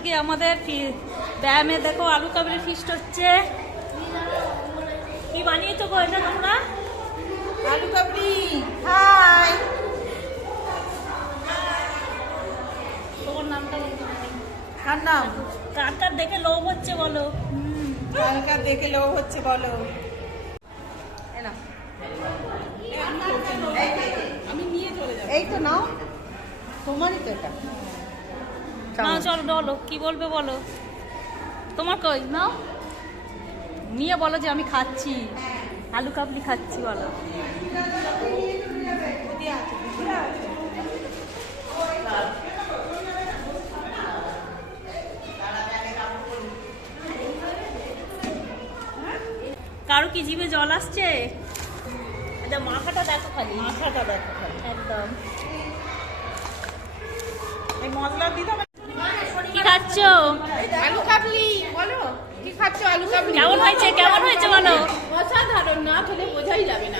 আজকে আমাদের ব্যায়ামে দেখো আলু কাবলি ফিস্ট হচ্ছে। কি বানিয়েছো গো এটা তোমরা? আলু কাবলি। হাই, তোমার নামটা বলতে কার নাম? কার কার দেখে লোভ হচ্ছে বলো? কার দেখে লোভ হচ্ছে বলো? আমি নিয়ে চলে যাবো। এই তো নাও, তোমারই তো এটা। না চলো বলো, কি বলবে বলো। তোমার কই নাও, নিয়ে বলো যে আমি খাচ্ছি, আলু কাবলি খাচ্ছি বলো। কারো কি জিভে জল আসছে? আচ্ছা মাথাটা দেখো খালি, মাথাটা দেখো খালি। একদম। এই মশলা দিতে হবে। কি খাচ্ছ? আলু কাবলি। বলো কি খাচ্ছ? আলু কাবলি। কেমন হয়েছে, কেমন হয়েছে বলো? অসাধারণ, না খেলে বোঝাই যাবে না।